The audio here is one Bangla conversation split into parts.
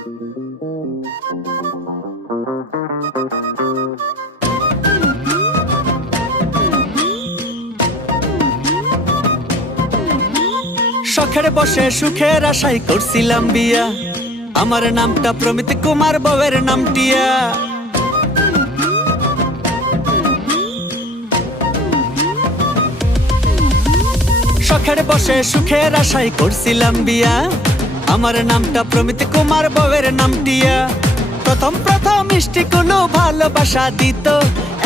শখের বসে সুখের আশায় করছিলাম বিয়া, আমার নামটা প্রমিত কুমার, বউয়ের নাম টিয়া। শখের বসে সুখের আশায় করছিলাম বিয়া, আমার নামটা প্রমিত কুমার, বউয়ের নাম টিয়া। প্রথম প্রথম মিষ্টি কোনো ভালোবাসা দিত,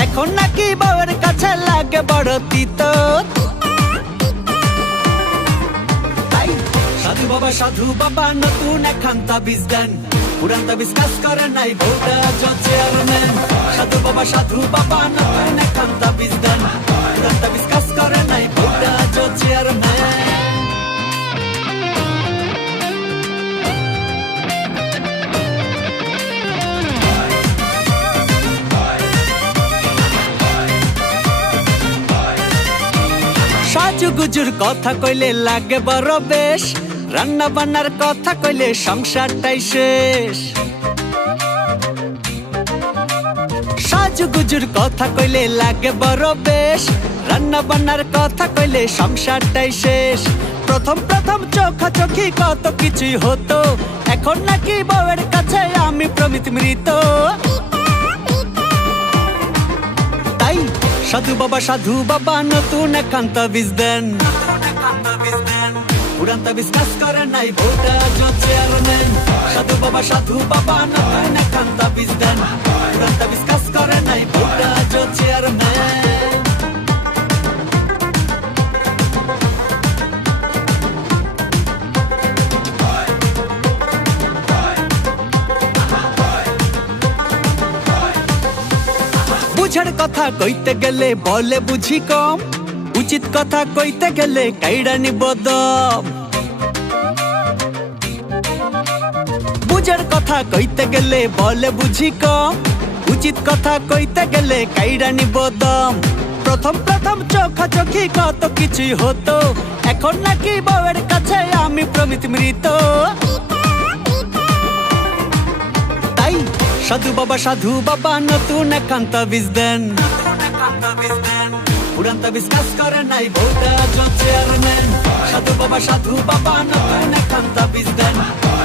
এখন নাকি বউয়ের কাছে লাগে বড় তিতো। সাধু বাবা সাধু বাবা নতুন একখান তাবিজ দেন, পুরান তাবিজ কাজ করে নাই বউটা চেয়ারম্যান। সাধু বাবা সাধু বাবা নতুন একখান তাবিজ দেন, পুরান তাবিজ কাজ করে নাই বউটা চেয়ারম্যান। সাজুগুজুর কথা কইলে লাগে বড় বেশ, রান্না বান্নার কথা কইলে সংসারটাই শেষ। সাজুগুজুর কথা কইলে লাগে বড় বেশ, রান্না বান্নার কথা কইলে সংসারটাই শেষ। প্রথম প্রথম চোখাচোখি কত কিছুই হতো, এখন নাকি বউয়ের কাছে আমি প্রমিত মৃত। তাই সাধু বাবা নতুন একখান তাবিজ দেন, পুরান তাবিজ কাজ করে নাই বউটা চেয়ারম্যান। সাধু বাবা নতুন একখান তাবিজ দেন, পুরান তাবিজ কাজ করে নাই বউটা চেয়ারম্যান। বুঝার কথা কইতে গেলে বলে বুঝি কম, উচিত কথা কইতে গেলে কাইড়া নিব দম। বুঝার কথা কইতে গেলে বলে বুঝি কম, উচিত কথা কইতে গেলে কাইড়া নিব দম। প্রথম প্রথম চোখাচোখি কত কিছুই হতো, এখন নাকি বউয়ের কাছে আমি প্রমিত মৃত। তাই সাধু বাবা নতুন একখান তাবিজ দেন, পুরান তাবিজ কাজ করে নাই বউটা চেয়ারম্যান। সাধু বাবা নতুন একখান তাবিজ দেন,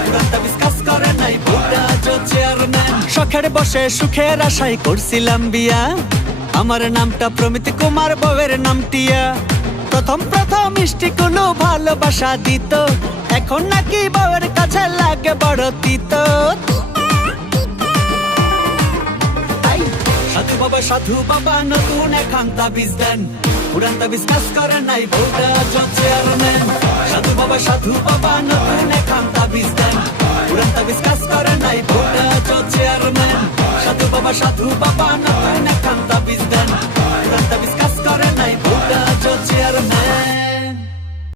পুরান তাবিজ কাজ করে নাই বউটা চেয়ারম্যান। শখের বসে সুখের আশায় করছিলাম বিয়া, আমার নামটা প্রমিত কুমার, বউয়ের নাম টিয়া। প্রথম প্রথম মিষ্টি কোনো ভালোবাসা দিত, এখন নাকি বউয়ের কাছে লাগে বড় তিতো। সাধু বাবা নতুন একখান তাবিজ দেন, পুরান তাবিজ কাজ করে নাই বউটা চেয়ারম্যান। সাধু বাবা নতুন একখান তাবিজ দেন, পুরান তাবিজ কাজ করে নাই বউটা চেয়ারম্যান। সাধু বাবা নতুন একখান তাবিজ দেন, পুরান তাবিজ কাজ করে নাই বউটা চেয়ারম্যান।